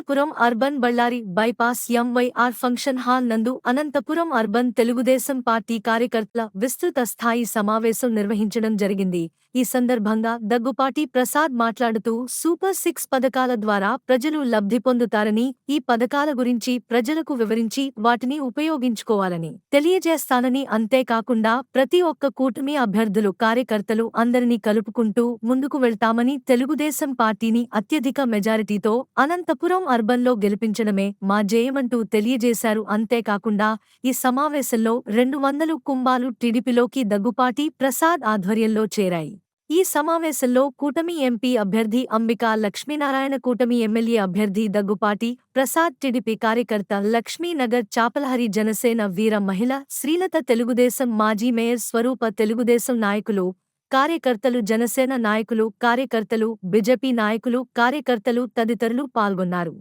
Anantapuram urban Ballari bypass MYR function hall నందు Anantapuram urban Telugu Desam party కార్యకర్తల విస్తృత స్థాయి సమావేశం నిర్వహించడం జరిగింది. ఈ సందర్భంగా దగ్గుపాటి ప్రసాద్ మాట్లాడుతూ సూపర్ 6 పథకాల ద్వారా ప్రజలు లబ్ధి పొందుతారని, ఈ పథకాల గురించి ప్రజలకు వివరించి వాటిని ఉపయోగించుకోవాలని తెలియజేస్తానని, అంతేకాకుండా ప్రతి ఒక్క కూటమి అభ్యర్థులు కార్యకర్తలు అందరినీ కలుపుకుంటూ ముందుకు వెళ్తామని, తెలుగుదేశం పార్టీని అత్యధిక మెజారిటీతో అనంతపురం అర్బన్లో గెలిపించడమే మా జయమంటూ తెలియజేశారు. అంతేకాకుండా ఈ సమావేశంలో 200 కుంభాలు టీడీపీలోకి దగ్గుపాటి ప్రసాద్ ఆధ్వర్యంలో చేరాయి. ఈ సమావేశంలో కూటమి ఎంపీ అభ్యర్థి అంబికా లక్ష్మీనారాయణ, కూటమి ఎమ్మెల్యే అభ్యర్థి దగ్గుపాటి ప్రసాద్, టీడీపీ కార్యకర్త లక్ష్మీనగర్ చాపలహరి, జనసేన వీర మహిళ శ్రీలత, తెలుగుదేశం మాజీ మేయర్ స్వరూప, తెలుగుదేశం నాయకులు, కార్యకర్తలు, జనసేన నాయకులు, కార్యకర్తలు, బీజేపీ నాయకులు, కార్యకర్తలు తదితరులు పాల్గొన్నారు.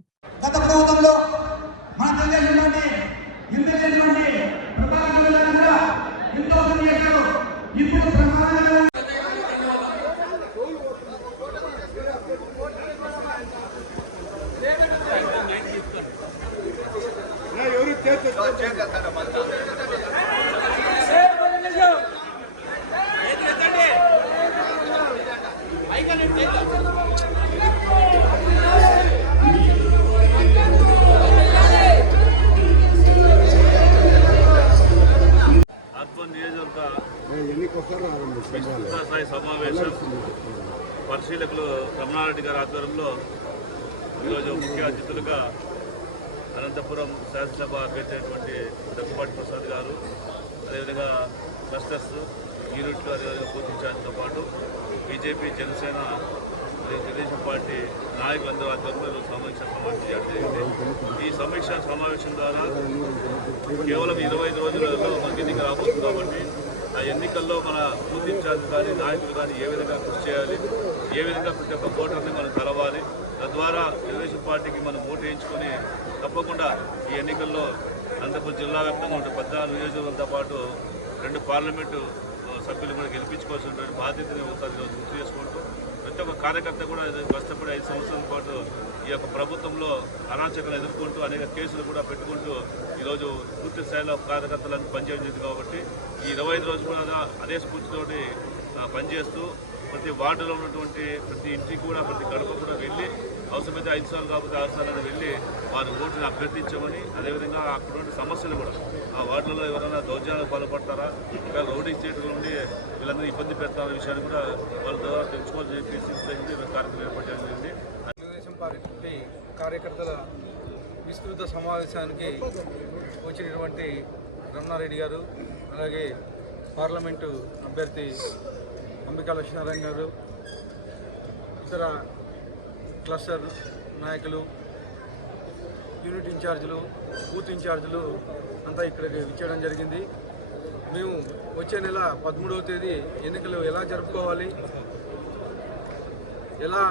సమావేశం పరిశీలకులు రమణారెడ్డి గారి ఆధ్వర్యంలో ఈరోజు ముఖ్య అతిథులుగా అనంతపురం శాసనసభ అభ్యర్థి అయినటువంటి దగ్గుపాటి ప్రసాద్ గారు, అదేవిధంగా క్లస్టర్స్ యూనిట్లు, అదేవిధంగా బూత్ ఇన్ఛార్జ్తో పాటు బీజేపీ, జనసేన, తెలుగుదేశం పార్టీ నాయకులందరూ ఆధ్వర్యంలో సమీక్ష సమావేశం చేయడం జరిగింది. ఈ సమీక్ష సమావేశం ద్వారా కేవలం 25 రోజులలో మనకి ఎన్నిక రాబోతుంది కాబట్టి ఆ ఎన్నికల్లో మన బూత్ ఇన్ఛార్జ్ కానీ నాయకులు కానీ ఏ విధంగా కృషి చేయాలి, ఏ విధంగా ప్రతి ఒక్క ఓటర్ని మనం కలవాలి, తద్వారా తెలుగుదేశం పార్టీకి మనం ఓటు వేయించుకొని తప్పకుండా ఈ ఎన్నికల్లో అనంతపురం జిల్లా వ్యాప్తంగా ఉంటే 14 నియోజకవర్గాలతో పాటు 2 పార్లమెంటు సభ్యులు కూడా గెలిపించుకోవాల్సినటువంటి బాధ్యతని ఒకసారి ఈరోజు గుర్తు చేసుకుంటూ ప్రతి ఒక్క కార్యకర్త కూడా కష్టపడి 5 సంవత్సరాల పాటు ఈ యొక్క ప్రభుత్వంలో అరాచకాలు ఎదుర్కొంటూ అనేక కేసులు కూడా పెట్టుకుంటూ ఈరోజు పూర్తి స్థాయిలో కార్యకర్తలను పనిచేయలేదు కాబట్టి ఈ 25 రోజులు కూడా అదే స్ఫూర్తితోటి పనిచేస్తూ ప్రతి వార్డులో ఉన్నటువంటి ప్రతి ఇంటికి కూడా ప్రతి గడప కూడా వెళ్ళి అవసరమైతే 5 సార్లు కాకపోతే 6 సార్లు వెళ్ళి వారి ఓటుని అభ్యర్థించామని, అదేవిధంగా అక్కడ ఉన్న సమస్యలు కూడా ఆ వార్డులలో ఎవరైనా దౌర్జన్యాలకు పాల్పడతారా, ఇంకా రౌడీ స్టేట్ల నుండి వీళ్ళందరూ ఇబ్బంది పెడతారనే విషయాన్ని కూడా వాళ్ళ ద్వారా తెలుసుకోవాలని చెప్పేసి కార్యక్రమం ఏర్పాటు జరిగింది. తెలుగుదేశం పార్టీ కార్యకర్తల విస్తృత సమావేశానికి వచ్చినటువంటి రమణారెడ్డి గారు, అలాగే పార్లమెంటు అభ్యర్థి అంబికా లక్ష్మీనారాయణ గారు, ఇతర క్లస్టర్ నాయకులు, యూనిట్ ఇన్ఛార్జీలు, బూత్ ఇన్ఛార్జీలు అంతా ఇక్కడికి విచ్చేయడం జరిగింది. మేము వచ్చే నెల 13వ తేదీ ఎన్నికలు ఎలా జరుపుకోవాలి, ఎలా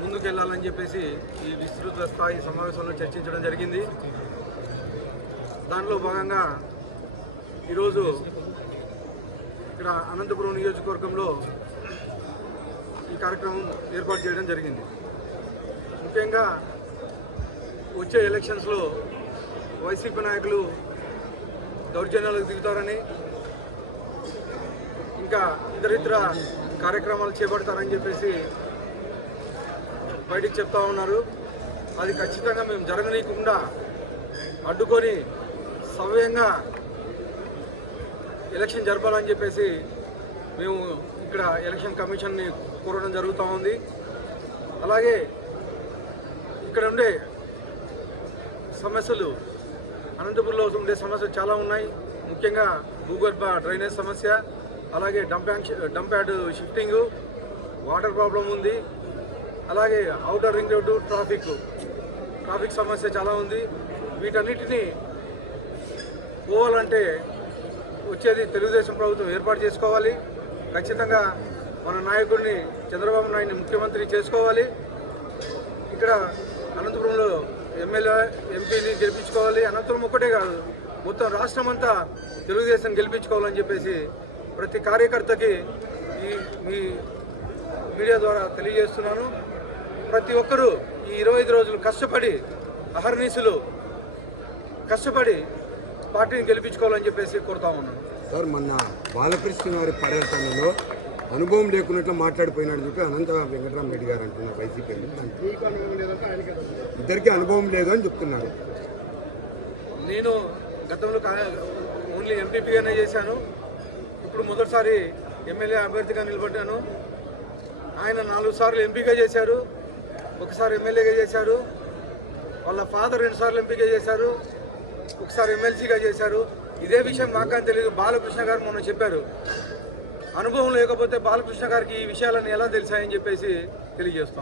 ముందుకెళ్లాలని చెప్పేసి ఈ విస్తృత స్థాయి సమావేశంలో చర్చించడం జరిగింది. దానిలో భాగంగా ఈరోజు ఇక్కడ అనంతపురం నియోజకవర్గంలో ఈ కార్యక్రమం ఏర్పాటు చేయడం జరిగింది. ముఖ్యంగా వచ్చే ఎలక్షన్స్లో వైసీపీ నాయకులు దౌర్జన్యాలకు దిగుతారని, ఇంకా ఇతరితర కార్యక్రమాలు చేపడతారని చెప్పేసి బయటికి చెప్తా ఉన్నారు. అది ఖచ్చితంగా మేము జరగనీయకుండా అడ్డుకొని సవ్యంగా ఎలక్షన్ జరపాలని చెప్పేసి మేము ఇక్కడ ఎలక్షన్ కమిషన్ని కోరడం జరుగుతూ ఉంది. అలాగే ఇక్కడ ఉండే సమస్యలు, అనంతపురంలో ఉండే సమస్యలు చాలా ఉన్నాయి. ముఖ్యంగా భూగర్భ డ్రైనేజ్ సమస్య, అలాగే డంప్ యార్డ్ షిఫ్టింగు, వాటర్ ప్రాబ్లం ఉంది. అలాగే ఔటర్ రింగ్ రోడ్డు ట్రాఫిక్ సమస్య చాలా ఉంది. వీటన్నిటినీ పోవాలంటే వచ్చేది తెలుగుదేశం ప్రభుత్వం ఏర్పాటు చేసుకోవాలి. ఖచ్చితంగా మన నాయకుడిని చంద్రబాబు నాయుడిని ముఖ్యమంత్రి చేసుకోవాలి. ఇక్కడ అనంతపురంలో ఎమ్మెల్యే ఎంపీని గెలిపించుకోవాలి. అనంతపురం ఒక్కటే కాదు, మొత్తం రాష్ట్రం అంతా తెలుగుదేశం గెలిపించుకోవాలని చెప్పేసి ప్రతి కార్యకర్తకి ఈ మీ మీడియా ద్వారా తెలియజేస్తున్నాను. ప్రతి ఒక్కరూ ఈ 25 రోజులు కష్టపడి అహర్నిశలు కష్టపడి పార్టీని గెలిపించుకోవాలని చెప్పేసి కోరుతా ఉన్నాను. సార్, మొన్న బాలకృష్ణ గారి పర్యటనలో అనుభవం లేకున్నట్లు మాట్లాడిపోయినాడు చెప్పి అనంత వెంకటరామరెడ్డి గారు అంటున్నారు వైసీపీ. ఇద్దరికీ అనుభవం లేదు అని చెప్తున్నారు. నేను గతంలో ఓన్లీ ఎంపీపీగానే చేశాను. ఇప్పుడు మొదటిసారి ఎమ్మెల్యే అభ్యర్థిగా నిలబడ్డాను. ఆయన 4 సార్లు ఎంపీగా చేశారు, ఒకసారి ఎమ్మెల్యేగా చేశారు. వాళ్ళ ఫాదర్ 2 సార్లు ఎంపీగా చేశారు, ఒకసారి ఎమ్మెల్సీగా చేశారు. ఇదే విషయం మాకు తెలియదు. బాలకృష్ణ గారు మొన్న చెప్పారు, అనుభవం లేకపోతే బాలకృష్ణ గారికి ఈ విషయాలన్నీ ఎలా తెలిసాయని చెప్పేసి తెలియజేస్తాం.